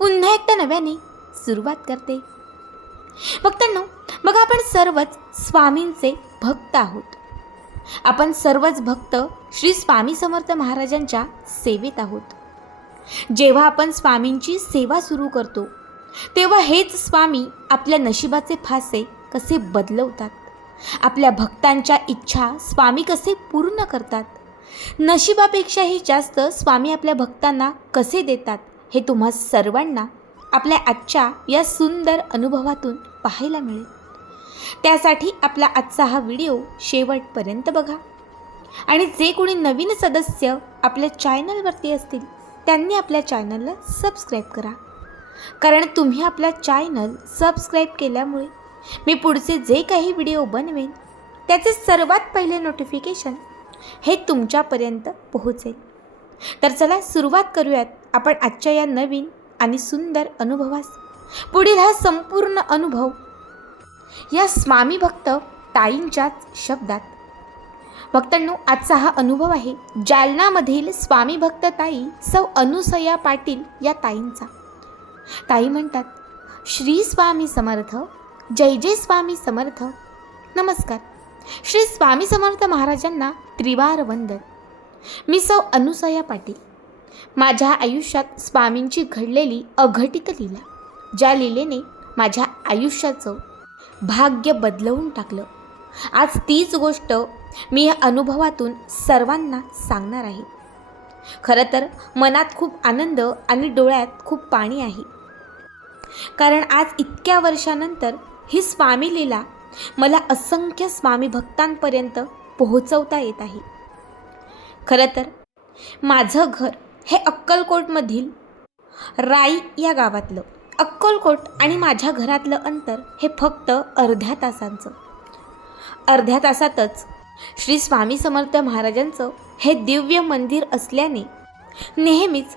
पुन्हा एकदा नव्याने सुरुवात करते. भक्तांनो मग आपण सर्वच स्वामींचे भक्त आहोत. आपण सर्वच भक्त श्री स्वामी समर्थ महाराजांच्या सेवेत आहोत. जेव्हा आपण स्वामींची सेवा सुरू करतो तेव्हा हेच स्वामी आपल्या नशिबाचे फासे कसे बदलवतात आपल्या भक्तांच्या इच्छा स्वामी कसे पूर्ण करतात नशिबापेक्षाही जास्त स्वामी आपल्या भक्तांना कसे देतात हे तुम्हा सर्वांना आपल्या आजच्या या सुंदर अनुभवातून पाहायला मिळेल. त्यासाठी आपला आजचा हा व्हिडिओ शेवटपर्यंत बघा. आणि जे कोणी नवीन सदस्य आपल्या चॅनलवरती असतील त्यांनी आपल्या चॅनलला सबस्क्राईब करा. कारण तुम्ही आपला चॅनल सबस्क्राईब केल्यामुळे मी पुढचे जे काही व्हिडिओ बनवेन त्याचे सर्वात पहिले नोटिफिकेशन हे तुमच्यापर्यंत पोहोचेल. तर चला सुरुवात करूयात. आपण आजच्या या नवीन आणि सुंदर अनुभवास पुढील हा संपूर्ण अनुभव या स्वामी भक्त ताईंच्याच शब्दात. भक्तांनो आजचा हा अनुभव आहे जालनामधील स्वामी भक्त ताई सौ अनुसया पाटील या ताईंचा. ताई म्हणतात श्री स्वामी समर्थ जय जय स्वामी समर्थ. नमस्कार. श्री स्वामी समर्थ महाराजांना त्रिवार वंदन. मी सौ अनुसया पाटील. माझ्या आयुष्यात स्वामींची घडलेली अघटित लीला ज्या लीलेने माझ्या आयुष्याचं भाग्य बदलवून टाकलं. आज तीच गोष्ट मी या अनुभवातून सर्वांना सांगणार आहे. खरं तर मनात खूप आनंद आणि डोळ्यात खूप पाणी आहे. कारण आज इतक्या वर्षानंतर ही स्वामी लीला मला असंख्य स्वामी भक्तांपर्यंत पोहोचवता येत आहे. खरं तर माझं घर हे अक्कलकोटमधील राई या गावातलं. अक्कलकोट आणि माझ्या घरातलं अंतर हे फक्त अर्ध्या तासांचं. अर्ध्या तासातच श्री स्वामी समर्थ महाराजांचं हे दिव्य मंदिर असल्याने नेहमीच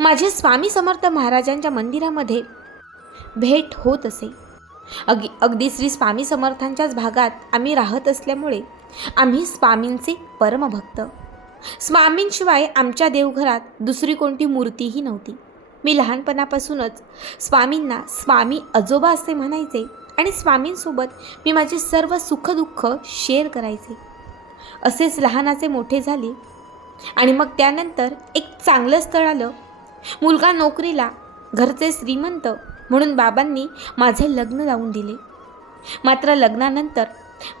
माझे स्वामी समर्थ महाराजांच्या मंदिरामध्ये भेट होत असे. अगदी अगदी श्री स्वामी समर्थांच्याच भागात आम्ही राहत असल्यामुळे आम्ही स्वामींचे परमभक्त. स्वामींशिवाय आमच्या देवघरात दुसरी कोणती मूर्तीही नव्हती. मी लहानपणापासूनच स्वामींना स्वामी आजोबा असे म्हणायचे आणि स्वामींसोबत मी माझे सर्व सुखदुःख शेअर करायचे. असेच लहानाचे मोठे झाले. आणि मग त्यानंतर एक चांगलं स्थळ आलं. मुलगा नोकरीला घरचे श्रीमंत म्हणून बाबांनी माझे लग्न लावून दिले. मात्र लग्नानंतर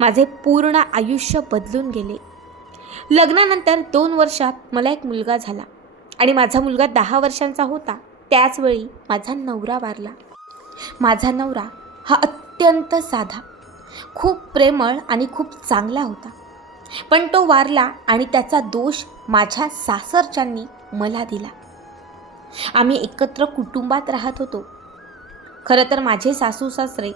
माझे पूर्ण आयुष्य बदलून गेले. लग्नानंतर दोन वर्षात मला एक मुलगा झाला. आणि माझा मुलगा दहा वर्षांचा होता. त्याचवेळी माझा नवरा वारला. माझा नवरा हा अत्यंत साधा खूप प्रेमळ आणि खूप चांगला होता. पण तो वारला आणि त्याचा दोष माझ्या सासरच्यांनी मला दिला. आम्ही एकत्र कुटुंबात राहत होतो. खरं तर माझे सासू सासरे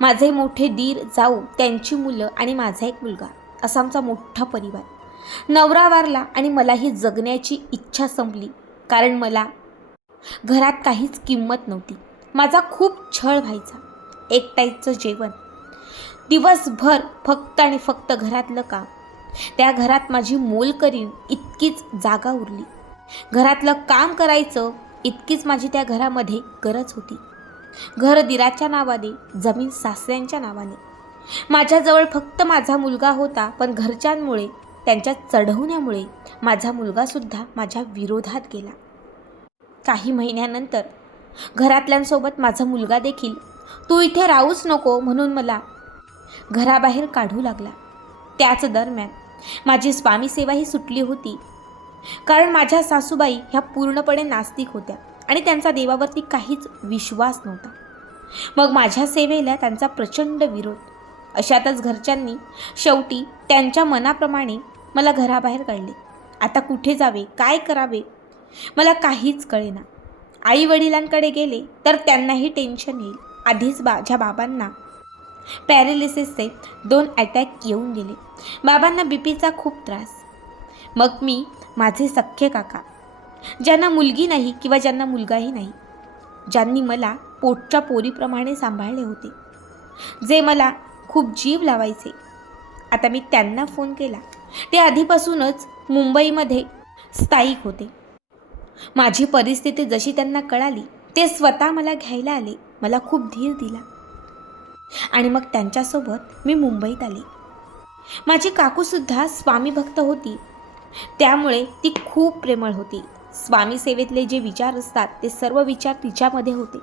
माझे मोठे दीर जाऊ त्यांची मुलं आणि माझा एक मुलगा असा आमचा मोठा परिवार. नवरा वारला आणि मलाही जगण्याची इच्छा संपली. कारण मला घरात काहीच किंमत नव्हती. माझा खूप छळ व्हायचा. एकटाईचं जेवण. दिवसभर फक्त आणि फक्त घरातलं काम. त्या घरात माझी मोल करीन इतकीच जागा उरली. घरातलं काम करायचं इतकीच माझी त्या घरामध्ये गरज होती. घर दिराच्या नावाने जमीन सासऱ्यांच्या नावाने. माझ्याजवळ फक्त माझा मुलगा होता पण घरच्यांमुळे त्यांच्या चढवण्यामुळे माझा मुलगासुद्धा माझ्या विरोधात गेला. काही महिन्यानंतर घरातल्यांसोबत माझा मुलगा देखील तू इथे राहूच नको म्हणून मला घराबाहेर काढू लागला. त्याच दरम्यान माझी स्वामी सेवाही सुटली होती. कारण माझ्या सासूबाई ह्या पूर्णपणे नास्तिक होत्या आणि त्यांचा देवावरती काहीच विश्वास नव्हता. मग माझ्या सेवेला त्यांचा प्रचंड विरोध. अशातच घरच्यांनी शेवटी त्यांच्या मनाप्रमाणे मला घराबाहेर काढले. आता कुठे जावे? काय करावे? मला काहीच कळेना. आई वडिलांकडे गेले तर त्यांनाही टेन्शन येईल. आधीच माझ्या बाबांना पॅरेलिसिसचे दोन अटॅक येऊन गेले. बाबांना बी पीचा खूप त्रास. मग मी माझे सख्खे काका ज्यांना मुलगी नाही किंवा ज्यांना मुलगाही नाही ज्यांनी मला पोटच्या पोरीप्रमाणे सांभाळले होते जे मला खूप जीव लावायचे आता मी त्यांना फोन केला. ते आधीपासूनच मुंबईमध्ये स्थायिक होते. माझी परिस्थिती जशी त्यांना कळाली ते स्वतः मला घ्यायला आले मला खूप धीर दिला. आणि मग त्यांच्यासोबत मी मुंबईत आले. माझी काकूसुद्धा स्वामी भक्त होती. त्यामुळे ती खूप प्रेमळ होती. स्वामी सेवेतले जे विचार असतात ते सर्व विचार तिच्यामध्ये होते.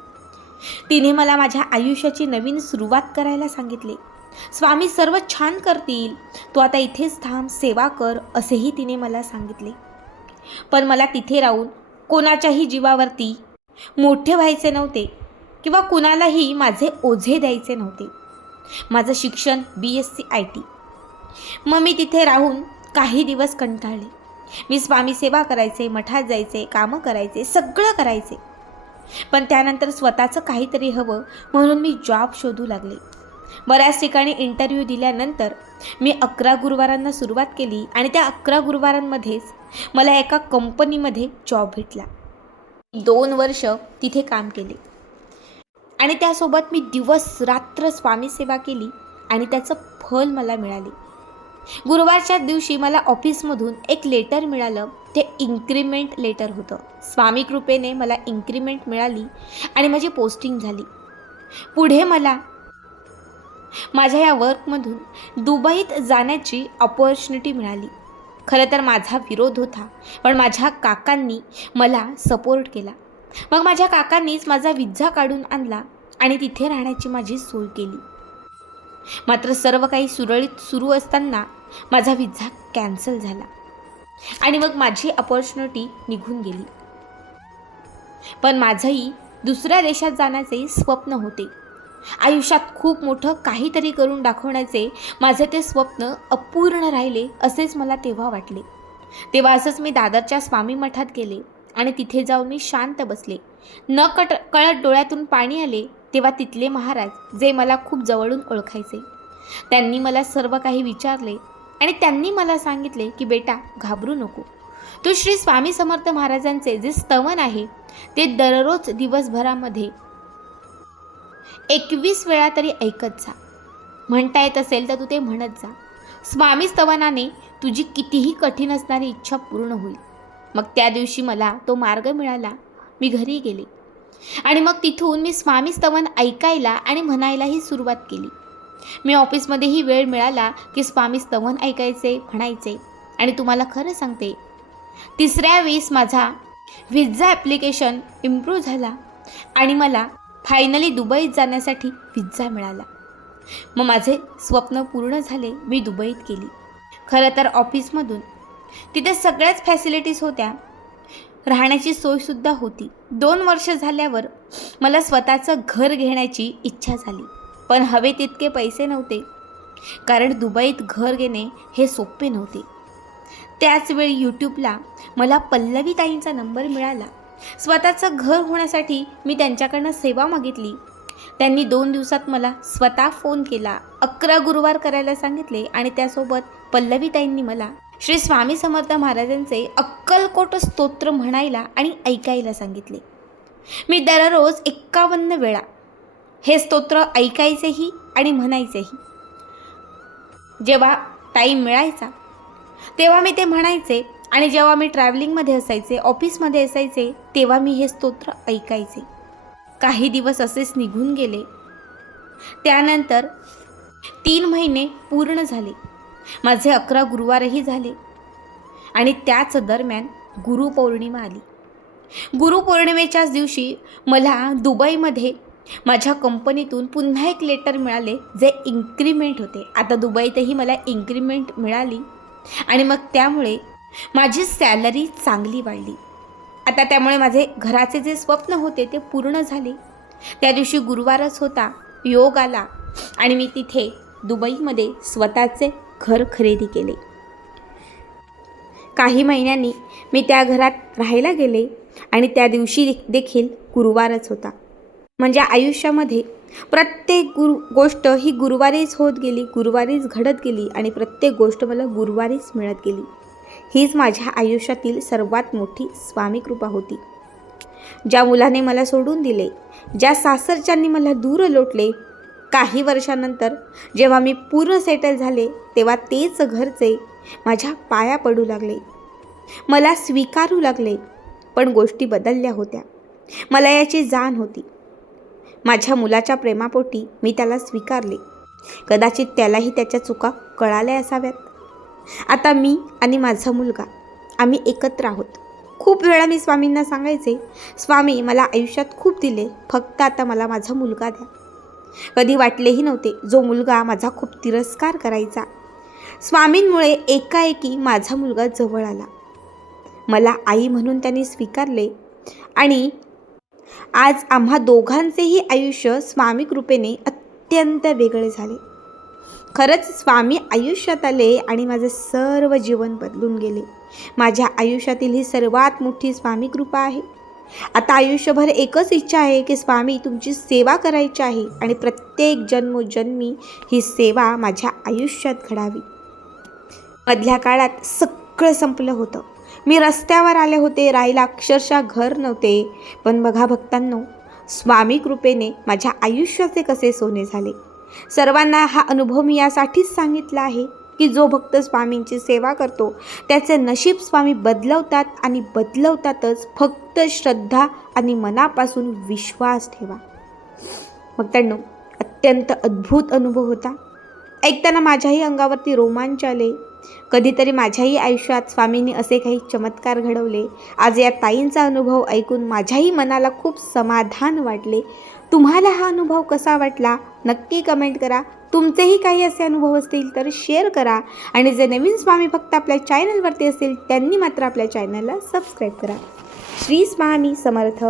तिने मला माझ्या आयुष्याची नवीन सुरुवात करायला सांगितले. स्वामी सर्व छान करतील. तू आता इथेच थांब सेवा कर असेही तिने मला सांगितले. पण मला तिथे राहून कोणाच्याही जीवावरती मोठे व्हायचे नव्हते किंवा कुणालाही माझे ओझे द्यायचे नव्हते. माझं शिक्षण B S C I T मग मी तिथे राहून काही दिवस कंटाळले. मी स्वामी सेवा करायचे मठात जायचे कामं करायचे सगळं करायचे. पण त्यानंतर स्वतःचं काहीतरी हवं म्हणून मी जॉब शोधू लागले. बऱ्याच ठिकाणी इंटरव्ह्यू दिल्यानंतर मी अकरा गुरुवारांना सुरुवात केली आणि त्या अकरा गुरुवारांमध्येच मला एका कंपनीमध्ये जॉब भेटला. दोन वर्ष तिथे काम केले. आणि त्यासोबत मी दिवस रात्र स्वामीसेवा केली आणि त्याचं फल मला मिळाले. गुरुवारच्या दिवशी मला ऑफिसमधून एक लेटर मिळालं. ते इन्क्रीमेंट लेटर होतं. स्वामी कृपेने मला इन्क्रीमेंट मिळाली आणि माझी पोस्टिंग झाली. पुढे मला माझ्या या वर्कमधून दुबईत जाण्याची ऑपॉर्च्युनिटी मिळाली. खरं तर माझा विरोध होता पण माझ्या काकांनी मला सपोर्ट केला. मग माझ्या काकांनीच माझा विझा काढून आणला आणि तिथे राहण्याची माझी सोय केली. मात्र सर्व काही सुरळीत सुरू असताना माझा विझा कॅन्सल झाला. आणि मग माझी अपॉर्च्युनिटी निघून गेली. पण माझंही दुसऱ्या देशात जाण्याचे स्वप्न होते. आयुष्यात खूप मोठं काहीतरी करून दाखवण्याचे माझे ते स्वप्न अपूर्ण राहिले असेच मला तेव्हा वाटले. तेव्हा असंच मी दादरच्या स्वामी मठात गेले आणि तिथे जाऊन मी शांत बसले. न कट कळत डोळ्यातून पाणी आले तेव्हा तिथले महाराज जे मला खूप जवळून ओळखायचे त्यांनी मला सर्व काही विचारले आणि त्यांनी मला सांगितले की बेटा घाबरू नको. तू श्री स्वामी समर्थ महाराजांचे जे स्तवन आहे ते दररोज दिवसभरामध्ये एकवीस वेळा तरी ऐकत जा. म्हणता येत असेल तर तू ते म्हणत जा. स्वामी स्तवनाने तुझी कितीही कठीण असणारी इच्छा पूर्ण होईल. मग त्या दिवशी मला तो मार्ग मिळाला. मी घरी गेले. आणि मग तिथून मी स्वामी स्तवन ऐकायला आणि म्हणायलाही सुरुवात केली. मी ऑफिसमध्येही वेळ मिळाला की स्वामी स्तवन ऐकायचे म्हणायचे आणि तुम्हाला खरं सांगते तिसऱ्या वेळेस माझा व्हिजा ॲप्लिकेशन इम्प्रूव्ह झाला आणि मला फायनली दुबईत जाण्यासाठी व्हिजा मिळाला. मग माझे स्वप्न पूर्ण झाले मी दुबईत गेली. खरं तर ऑफिसमधून तिथे सगळ्याच फॅसिलिटीज होत्या. राहण्याची सोयसुद्धा होती. दोन वर्ष झाल्यावर मला स्वतःचं घर घेण्याची इच्छा झाली. पण हवे तितके पैसे नव्हते. कारण दुबईत घर घेणे हे सोपे नव्हते. त्याचवेळी यूट्यूबला मला पल्लवी ताईंचा नंबर मिळाला. स्वतःचं घर होण्यासाठी मी त्यांच्याकडनं सेवा मागितली. त्यांनी दोन दिवसात मला स्वतः फोन केला. अकरा गुरुवार करायला सांगितले आणि त्यासोबत पल्लवीताईंनी मला श्री स्वामी समर्थ महाराजांचे अक्कलकोट स्तोत्र म्हणायला आणि ऐकायला सांगितले. मी दररोज एक्कावन्न वेळा हे स्तोत्र ऐकायचेही आणि म्हणायचेही. जेव्हा टाईम मिळायचा तेव्हा मी ते म्हणायचे आणि जेव्हा मी ट्रॅव्हलिंगमध्ये असायचे ऑफिसमध्ये असायचे तेव्हा मी हे स्तोत्र ऐकायचे. काही दिवस असेच निघून गेले. त्यानंतर तीन महिने पूर्ण झाले. माझे अकरा गुरुवारही झाले. आणि त्याच दरम्यान गुरुपौर्णिमा आली. गुरुपौर्णिमेच्याच दिवशी मला दुबईमध्ये माझ्या कंपनीतून पुन्हा एक लेटर मिळाले जे इन्क्रीमेंट होते. आता दुबईतही मला इन्क्रीमेंट मिळाली. आणि मग त्यामुळे माझी सॅलरी चांगली वाढली. आता त्यामुळे माझे घराचे जे स्वप्न होते ते पूर्ण झाले. त्या दिवशी गुरुवारच होता योग आला आणि मी तिथे दुबईमध्ये स्वतःचे घर खरेदी केले. काही महिन्यांनी मी त्या घरात राहायला गेले आणि त्या दिवशी देखील गुरुवारच होता. म्हणजे आयुष्यामध्ये प्रत्येक गुरु गोष्ट ही गुरुवारीच होत गेली गुरुवारीच घडत गेली आणि प्रत्येक गोष्ट मला गुरुवारीच मिळत गेली. हीच माझ्या आयुष्यातील सर्वात मोठी स्वामी कृपा होती. ज्या मुलाने मला सोडून दिले ज्या सासरच्यांनी मला दूर लोटले काही वर्षानंतर जेव्हा मी पूर्ण सेटल झाले तेव्हा तेच घरचे माझ्या पाया पडू लागले. मला स्वीकारू लागले पण गोष्टी बदलल्या होत्या. मला याची जाण होती. माझ्या मुलाच्या प्रेमापोटी मी त्याला स्वीकारले. कदाचित त्यालाही त्याच्या चुका कळाल्या असाव्यात. आता मी आणि माझा मुलगा आम्ही एकत्र आहोत. खूप वेळा मी स्वामींना सांगायचे स्वामी मला आयुष्यात खूप दिले फक्त आता मला माझा मुलगा द्या. कधी वाटलेही नव्हते जो मुलगा माझा खूप तिरस्कार करायचा. स्वामींमुळे एकाएकी माझा मुलगा जवळ आला. मला आई म्हणून त्यांनी स्वीकारले आणि आज आम्हा दोघांचेही आयुष्य स्वामी कृपेने अत्यंत वेगळे झाले. खरंच स्वामी आयुष्यात आले आणि माझे सर्व जीवन बदलून गेले. माझ्या आयुष्यातील ही सर्वात मोठी स्वामी कृपा आहे. आता आयुष्यभर एकच इच्छा आहे की स्वामी तुमची सेवा करायची आहे आणि प्रत्येक जन्मोजन्मी ही सेवा माझ्या आयुष्यात घडावी. मधल्या काळात सगळं संपलं होतं. मी रस्त्यावर आले होते राहायला अक्षरशः घर नव्हते. पण बघा भक्तांनो स्वामी कृपेने माझ्या आयुष्याचे कसे सोने झाले. सर्वांना हा अनुभव मी यासाठीच सांगितला आहे की जो भक्त स्वामींची सेवा करतो त्याचे नशीब स्वामी बदलवतात आणि बदलवतातच फक्त श्रद्धा आणि मनापासून विश्वास ठेवा. भक्तांनो अत्यंत अद्भुत अनुभव होता. ऐकताना माझ्याही अंगावरती रोमांच आले. कधीतरी माझ्याही आयुष्यात स्वामींनी असे काही चमत्कार घडवले. आज या ताईंचा अनुभव ऐकून माझ्याही मनाला खूप समाधान वाटले. तुम्हाला हा अनुभव कसा वाटला? नक्की कमेंट करा. तुमचेही काही असे अनुभव असतील तर शेअर करा. आणि जे नवीन स्वामी भक्त आपल्या चॅनलवरती असतील त्यांनी मात्र आपल्या चॅनलला सबस्क्राईब करा. श्री स्वामी समर्थ.